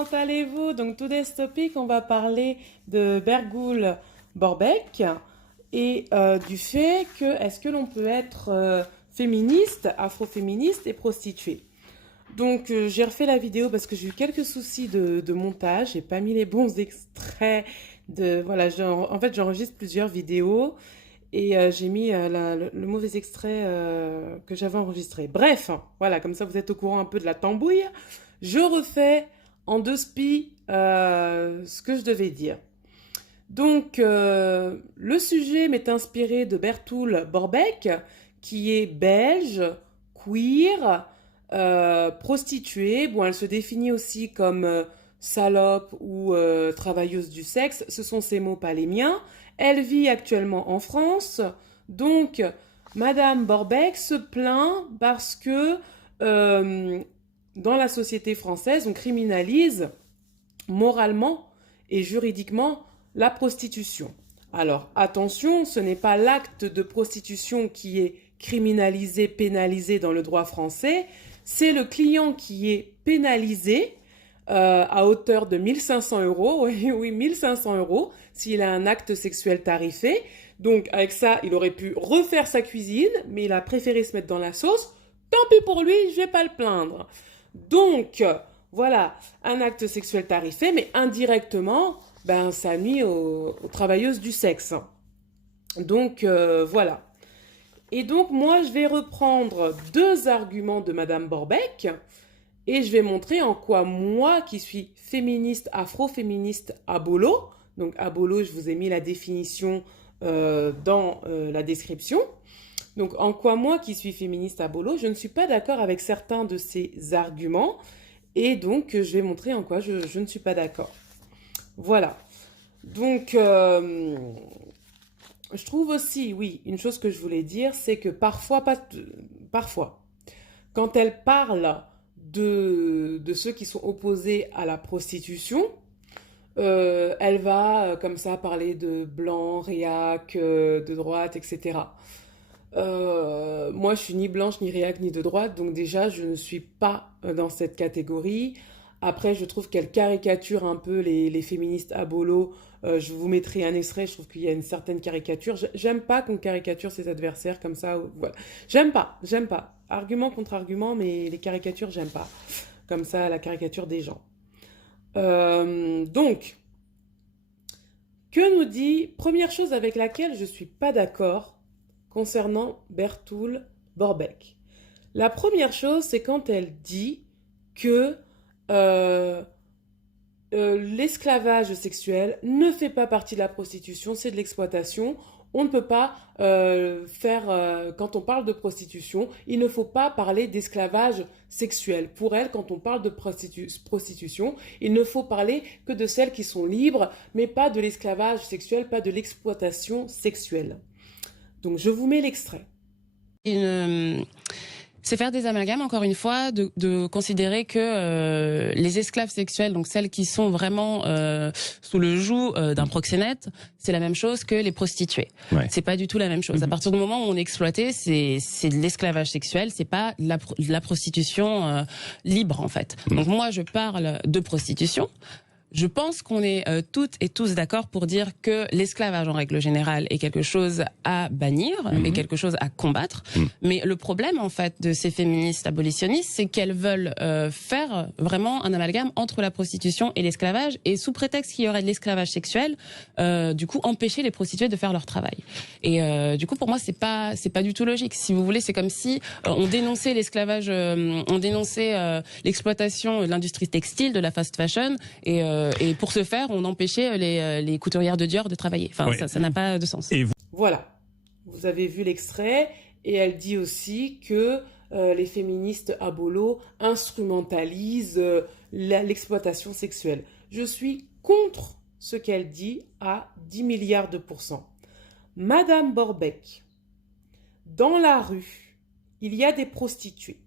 comment allez-vous? Donc, today's topic, on va parler de Bergül Borbeck et du fait que est-ce que l'on peut être féministe, afroféministe et prostituée. Donc, j'ai refait la vidéo parce que j'ai eu quelques soucis de montage. J'ai pas mis les bons extraits de... Voilà, en fait, j'enregistre plusieurs vidéos et j'ai mis le mauvais extrait que j'avais enregistré. Bref, voilà, comme ça vous êtes au courant un peu de la tambouille. Je refais en deux spies ce que je devais dire. Donc, le sujet m'est inspiré de Bertoul Borbeck, qui est belge, queer, prostituée. Bon, elle se définit aussi comme salope ou travailleuse du sexe. Ce sont ses mots, pas les miens. Elle vit actuellement en France. Donc, Madame Borbeck se plaint parce que dans la société française, on criminalise moralement et juridiquement la prostitution. Alors, attention, ce n'est pas l'acte de prostitution qui est criminalisé, pénalisé dans le droit français, c'est le client qui est pénalisé à hauteur de 1500 euros, oui, 1500 euros, s'il a un acte sexuel tarifé. Donc, avec ça, il aurait pu refaire sa cuisine, mais il a préféré se mettre dans la sauce. Tant pis pour lui, je vais pas le plaindre. Donc, voilà, un acte sexuel tarifé, mais indirectement, ben, ça nuit aux travailleuses du sexe. Donc, voilà. Et donc, moi, je vais reprendre deux arguments de Madame Borbeck et je vais montrer en quoi moi, qui suis féministe, afroféministe abolo, donc abolo, je vous ai mis la définition dans la description, donc en quoi moi, qui suis féministe abolo, je ne suis pas d'accord avec certains de ces arguments et donc je vais montrer en quoi je ne suis pas d'accord. Voilà. Donc, je trouve aussi, oui, une chose que je voulais dire, c'est que parfois, quand elle parle de ceux qui sont opposés à la prostitution, elle va comme ça parler de blanc, réac, de droite, etc. Moi, je suis ni blanche, ni réac, ni de droite, donc déjà, je ne suis pas dans cette catégorie. Après, je trouve qu'elle caricature un peu les féministes abolo. Je vous mettrai un extrait, je trouve qu'il y a une certaine caricature. J'aime pas qu'on caricature ses adversaires comme ça. Voilà. J'aime pas. Argument contre argument, mais les caricatures, j'aime pas. Comme ça, la caricature des gens. Donc, que nous dit, première chose avec laquelle je suis pas d'accord concernant Bertoul Borbeck. La première chose, c'est quand elle dit que l'esclavage sexuel ne fait pas partie de la prostitution, c'est de l'exploitation. On ne peut pas quand on parle de prostitution, il ne faut pas parler d'esclavage sexuel. Pour elle, quand on parle de prostitution, il ne faut parler que de celles qui sont libres, mais pas de l'esclavage sexuel, pas de l'exploitation sexuelle. Donc, je vous mets l'extrait. C'est faire des amalgames, encore une fois, de considérer que les esclaves sexuels, donc celles qui sont vraiment sous le joug d'un proxénète, c'est la même chose que les prostituées. Ouais. C'est pas du tout la même chose. À partir du moment où on est exploité, c'est de l'esclavage sexuel, c'est pas de la prostitution libre, en fait. Donc moi, je parle de prostitution. Je pense qu'on est toutes et tous d'accord pour dire que l'esclavage en règle générale est quelque chose à bannir et quelque chose à combattre. Mais le problème en fait de ces féministes abolitionnistes, c'est qu'elles veulent faire vraiment un amalgame entre la prostitution et l'esclavage et sous prétexte qu'il y aurait de l'esclavage sexuel, du coup empêcher les prostituées de faire leur travail. Et du coup pour moi c'est pas du tout logique. Si vous voulez, c'est comme si on dénonçait l'esclavage, on dénonçait l'exploitation de l'industrie textile, de la fast fashion et pour ce faire, on empêchait les couturières de Dior de travailler. Enfin, ça n'a pas de sens. Voilà. Vous avez vu l'extrait. Et elle dit aussi que les féministes abolo instrumentalisent l'exploitation sexuelle. Je suis contre ce qu'elle dit à 10 milliards de %. Madame Borbeck, dans la rue, il y a des prostituées.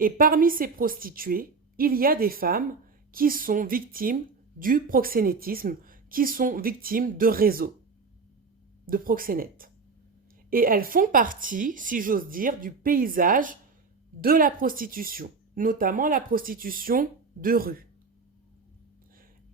Et parmi ces prostituées, il y a des femmes qui sont victimes du proxénétisme, qui sont victimes de réseaux, de proxénètes. Et elles font partie, si j'ose dire, du paysage de la prostitution, notamment la prostitution de rue.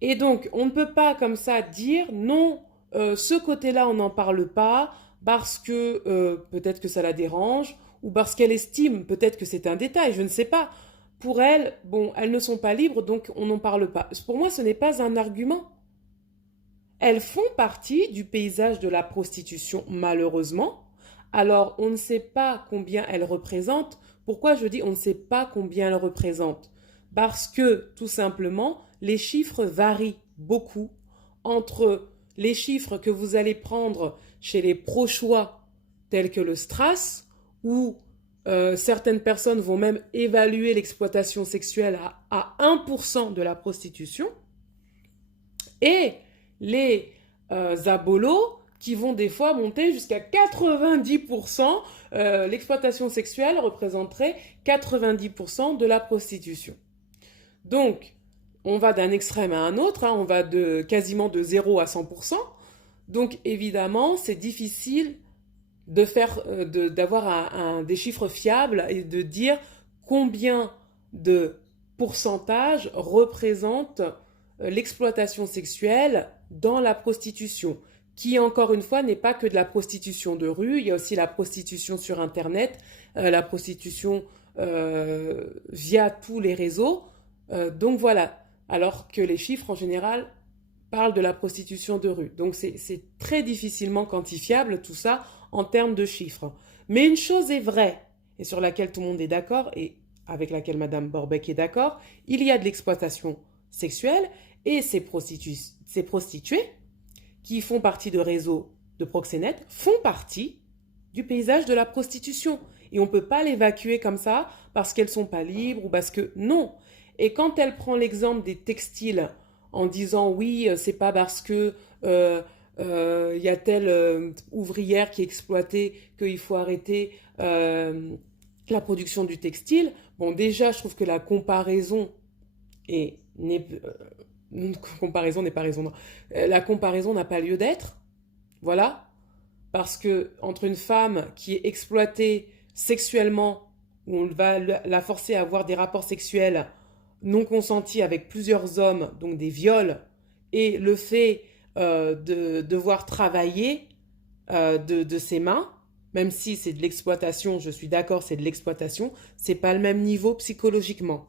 Et donc, on ne peut pas comme ça dire non, ce côté-là, on n'en parle pas parce que peut-être que ça la dérange ou parce qu'elle estime, peut-être que c'est un détail, je ne sais pas. Pour elle, bon, elles ne sont pas libres, donc on n'en parle pas. Pour moi, ce n'est pas un argument. Elles font partie du paysage de la prostitution, malheureusement. Alors, on ne sait pas combien elles représentent. Pourquoi je dis on ne sait pas combien elles représentent? Parce que, tout simplement, les chiffres varient beaucoup entre les chiffres que vous allez prendre chez les pro-choix tels que le Strass, où certaines personnes vont même évaluer l'exploitation sexuelle à 1% de la prostitution, et les abolos qui vont des fois monter jusqu'à 90%. L'exploitation sexuelle représenterait 90% de la prostitution. Donc, on va d'un extrême à un autre, on va quasiment de 0 à 100%. Donc, évidemment, c'est difficile d'avoir des chiffres fiables et de dire combien de pourcentage représente l'exploitation sexuelle dans la prostitution, qui encore une fois n'est pas que de la prostitution de rue, il y a aussi la prostitution sur Internet, la prostitution via tous les réseaux. Donc voilà, alors que les chiffres en général parlent de la prostitution de rue. Donc c'est très difficilement quantifiable tout ça en termes de chiffres. Mais une chose est vraie, et sur laquelle tout le monde est d'accord, et avec laquelle Madame Borbeck est d'accord, il y a de l'exploitation sexuelle, et ces prostituées qui font partie de réseaux de proxénètes font partie du paysage de la prostitution. Et on ne peut pas l'évacuer comme ça parce qu'elles ne sont pas libres ou parce que non. Et quand elle prend l'exemple des textiles en disant oui, c'est pas parce que y a telle ouvrière qui est exploitée qu'il faut arrêter la production du textile. Bon, déjà, je trouve que la comparaison comparaison n'est pas raison. Non. La comparaison n'a pas lieu d'être. Voilà. Parce que entre une femme qui est exploitée sexuellement, où on va la forcer à avoir des rapports sexuels non consentis avec plusieurs hommes, donc des viols, et le fait de devoir travailler de ses mains, même si c'est de l'exploitation, je suis d'accord, c'est de l'exploitation, c'est pas le même niveau psychologiquement.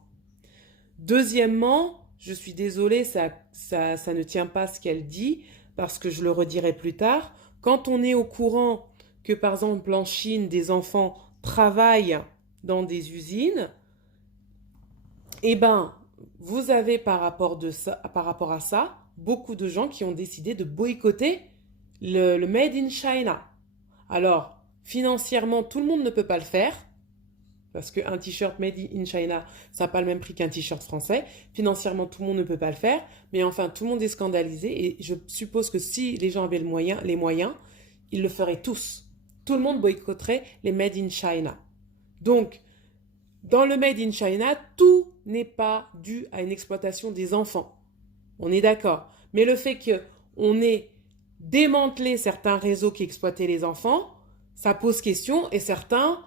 Deuxièmement, je suis désolée, ça ne tient pas ce qu'elle dit, parce que je le redirai plus tard. Quand on est au courant que, par exemple, en Chine, des enfants travaillent dans des usines, eh ben, vous avez par rapport à ça, beaucoup de gens qui ont décidé de boycotter le Made in China. Alors, financièrement, tout le monde ne peut pas le faire, parce qu'un t-shirt Made in China, ça n'a pas le même prix qu'un t-shirt français. Financièrement, tout le monde ne peut pas le faire, mais enfin, tout le monde est scandalisé, et je suppose que si les gens avaient les moyens, ils le feraient tous. Tout le monde boycotterait les Made in China. Donc, dans le Made in China, tout n'est pas dû à une exploitation des enfants. On est d'accord. Mais le fait qu'on ait démantelé certains réseaux qui exploitaient les enfants, ça pose question, et certains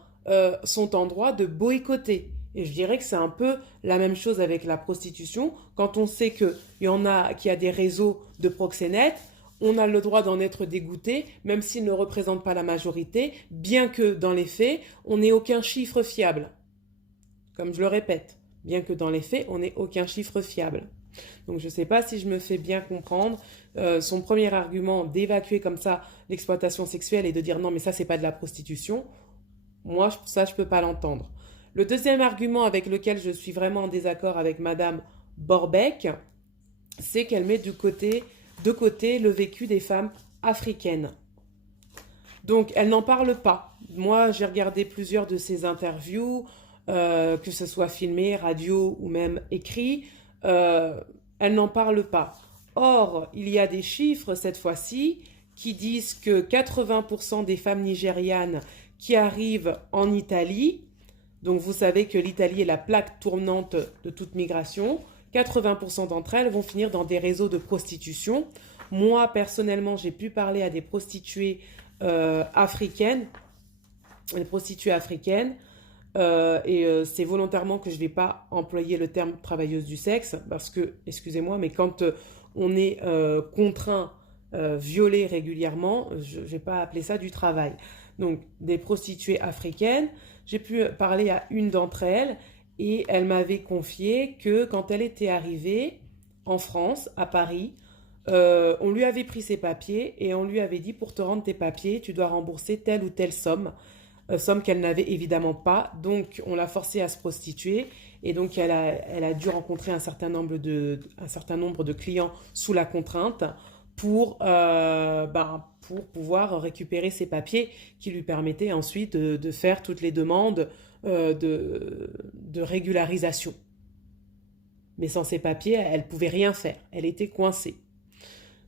sont en droit de boycotter. Et je dirais que c'est un peu la même chose avec la prostitution. Quand on sait qu'il y a des réseaux de proxénètes, on a le droit d'en être dégoûté, même s'ils ne représentent pas la majorité, bien que dans les faits, on n'ait aucun chiffre fiable. Comme je le répète, bien que dans les faits, on n'ait aucun chiffre fiable. Donc je ne sais pas si je me fais bien comprendre. Son premier argument d'évacuer comme ça l'exploitation sexuelle et de dire non mais ça c'est pas de la prostitution, moi ça je peux pas l'entendre. Le deuxième argument avec lequel je suis vraiment en désaccord avec Madame Borbeck, c'est qu'elle met de côté le vécu des femmes africaines. Donc elle n'en parle pas. Moi j'ai regardé plusieurs de ses interviews, que ce soit filmé, radio ou même écrit, elle n'en parle pas. Or, il y a des chiffres cette fois-ci qui disent que 80% des femmes nigérianes qui arrivent en Italie, donc vous savez que l'Italie est la plaque tournante de toute migration, 80% d'entre elles vont finir dans des réseaux de prostitution. Moi, personnellement, j'ai pu parler à des prostituées africaines, C'est volontairement que je ne vais pas employer le terme travailleuse du sexe parce que, excusez-moi, mais quand on est contraint, violé régulièrement, je ne vais pas appeler ça du travail. Donc, des prostituées africaines, j'ai pu parler à une d'entre elles et elle m'avait confié que quand elle était arrivée en France, à Paris, on lui avait pris ses papiers et on lui avait dit pour te rendre tes papiers, tu dois rembourser telle ou telle somme qu'elle n'avait évidemment pas. Donc on l'a forcée à se prostituer et donc elle a dû rencontrer un certain nombre de clients sous la contrainte pour pouvoir récupérer ses papiers qui lui permettaient ensuite de faire toutes les demandes de régularisation. Mais sans ces papiers, elle ne pouvait rien faire. Elle était coincée.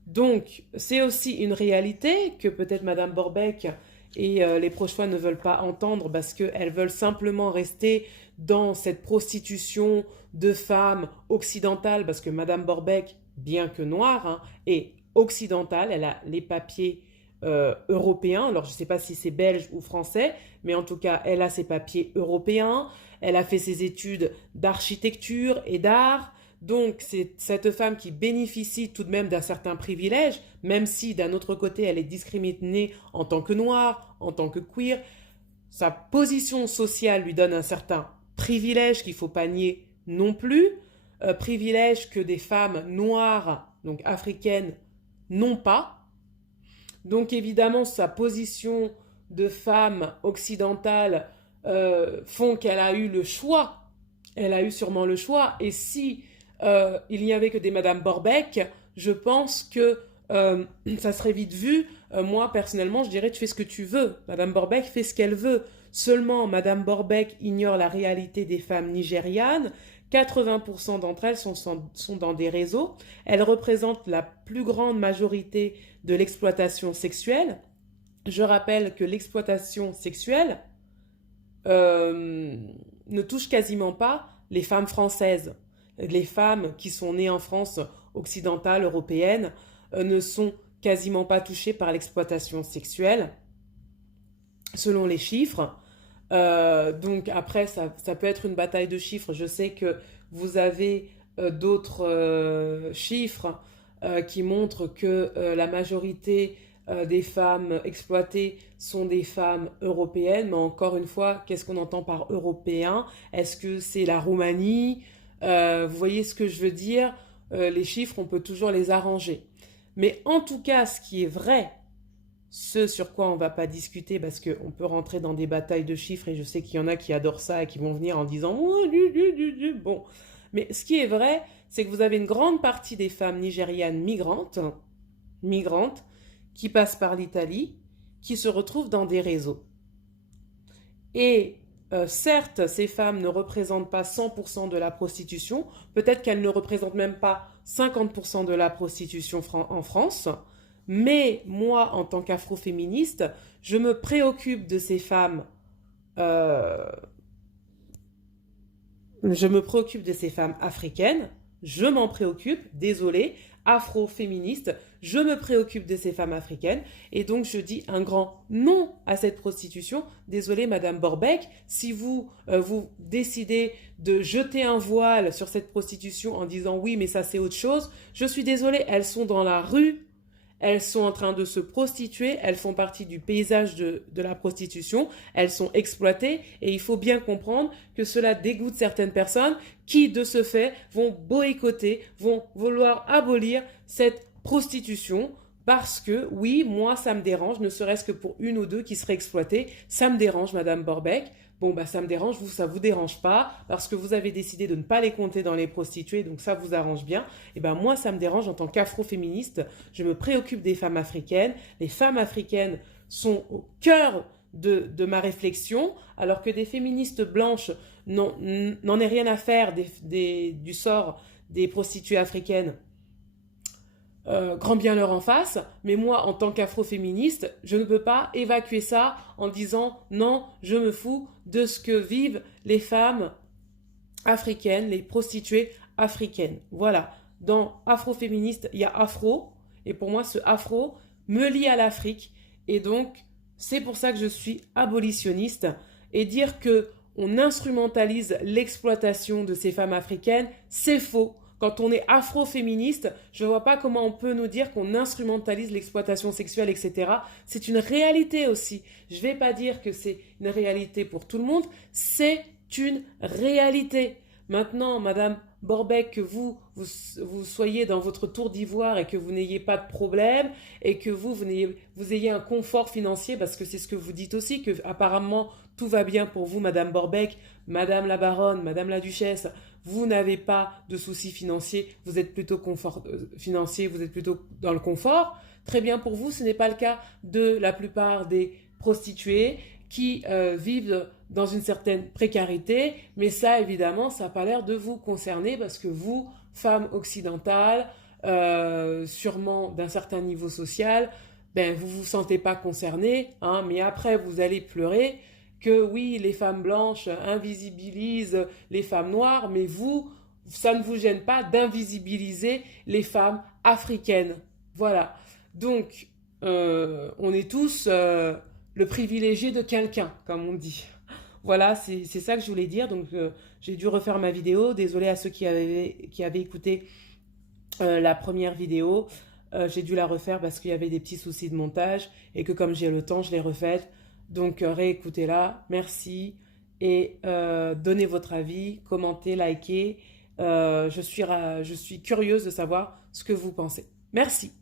Donc, c'est aussi une réalité que peut-être Madame Borbeck et les proches ne veulent pas entendre parce qu'elles veulent simplement rester dans cette prostitution de femmes occidentales parce que Madame Borbeck, bien que noire, hein, est occidentale. Elle a les papiers européens. Alors, je ne sais pas si c'est belge ou français, mais en tout cas, elle a ses papiers européens. Elle a fait ses études d'architecture et d'art. Donc, c'est cette femme qui bénéficie tout de même d'un certain privilège, même si d'un autre côté, elle est discriminée en tant que noire, en tant que queer. Sa position sociale lui donne un certain privilège qu'il ne faut pas nier non plus, privilège que des femmes noires, donc africaines, n'ont pas. Donc, évidemment, sa position de femme occidentale font qu'elle a eu le choix. Elle a eu sûrement le choix. Et si il n'y avait que des Madame Borbeck, je pense que ça serait vite vu. Moi, personnellement, je dirais tu fais ce que tu veux. Madame Borbeck fait ce qu'elle veut. Seulement, Madame Borbeck ignore la réalité des femmes nigérianes. 80% d'entre elles sont dans des réseaux. Elles représentent la plus grande majorité de l'exploitation sexuelle. Je rappelle que l'exploitation sexuelle ne touche quasiment pas les femmes françaises. Les femmes qui sont nées en France occidentale, européenne, ne sont quasiment pas touchées par l'exploitation sexuelle, selon les chiffres. Donc après, ça peut être une bataille de chiffres. Je sais que vous avez d'autres chiffres qui montrent que la majorité des femmes exploitées sont des femmes européennes. Mais encore une fois, qu'est-ce qu'on entend par européen? Est-ce que c'est la Roumanie? Vous voyez ce que je veux dire? Les chiffres, on peut toujours les arranger. Mais en tout cas, ce qui est vrai, ce sur quoi on ne va pas discuter, parce qu'on peut rentrer dans des batailles de chiffres, et je sais qu'il y en a qui adorent ça et qui vont venir en disant oh, bon. Mais ce qui est vrai, c'est que vous avez une grande partie des femmes nigérianes migrantes, qui passent par l'Italie, qui se retrouvent dans des réseaux. Et certes, ces femmes ne représentent pas 100% de la prostitution, peut-être qu'elles ne représentent même pas 50% de la prostitution en France, mais moi, en tant qu'afroféministe, je me préoccupe de ces femmes, africaines, je m'en préoccupe, désolée, afroféministe, je me préoccupe de ces femmes africaines et donc je dis un grand non à cette prostitution. Désolée Madame Borbeck, si vous décidez de jeter un voile sur cette prostitution en disant oui mais ça c'est autre chose, je suis désolée, elles sont dans la rue, elles sont en train de se prostituer, elles font partie du paysage de la prostitution, elles sont exploitées et il faut bien comprendre que cela dégoûte certaines personnes qui, de ce fait, vont boycotter, vont vouloir abolir cette prostitution parce que, oui, moi, ça me dérange, ne serait-ce que pour une ou deux qui seraient exploitées, ça me dérange, Madame Borbeck. Bon, bah, ça me dérange, vous, ça vous dérange pas, parce que vous avez décidé de ne pas les compter dans les prostituées, donc ça vous arrange bien. Et ben, moi, ça me dérange en tant qu'afroféministe. Je me préoccupe des femmes africaines. Les femmes africaines sont au cœur de ma réflexion, alors que des féministes blanches n'en aient rien à faire du sort des prostituées africaines. Grand bien leur en face, mais moi, en tant qu'afroféministe, je ne peux pas évacuer ça en disant non, je me fous de ce que vivent les femmes africaines, les prostituées africaines. Voilà, dans afroféministe, il y a afro, et pour moi, ce afro me lie à l'Afrique, et donc, c'est pour ça que je suis abolitionniste, et dire que on instrumentalise l'exploitation de ces femmes africaines, c'est faux. Quand on est afro-féministe, je ne vois pas comment on peut nous dire qu'on instrumentalise l'exploitation sexuelle, etc. C'est une réalité aussi. Je ne vais pas dire que c'est une réalité pour tout le monde, c'est une réalité. Maintenant, Madame Borbeck, que vous soyez dans votre tour d'ivoire et que vous n'ayez pas de problème et que vous ayez un confort financier, parce que c'est ce que vous dites aussi, que apparemment tout va bien pour vous, Madame Borbeck, Madame la Baronne, Madame la Duchesse, vous n'avez pas de soucis financiers, vous êtes plutôt financier, vous êtes plutôt dans le confort. Très bien pour vous, ce n'est pas le cas de la plupart des prostituées qui vivent dans une certaine précarité, mais ça, évidemment, ça n'a pas l'air de vous concerner parce que vous, femmes occidentales, sûrement d'un certain niveau social, ben, vous ne vous sentez pas concernées, hein, mais après, vous allez pleurer que oui, les femmes blanches invisibilisent les femmes noires, mais vous, ça ne vous gêne pas d'invisibiliser les femmes africaines. Voilà. Donc, on est tous le privilégié de quelqu'un, comme on dit. Voilà, c'est ça que je voulais dire. Donc, j'ai dû refaire ma vidéo. Désolée à ceux qui avaient écouté la première vidéo. J'ai dû la refaire parce qu'il y avait des petits soucis de montage et que comme j'ai le temps, je l'ai refaite. Donc, réécoutez-la. Merci. Et donnez votre avis, commentez, likez. Je suis curieuse de savoir ce que vous pensez. Merci.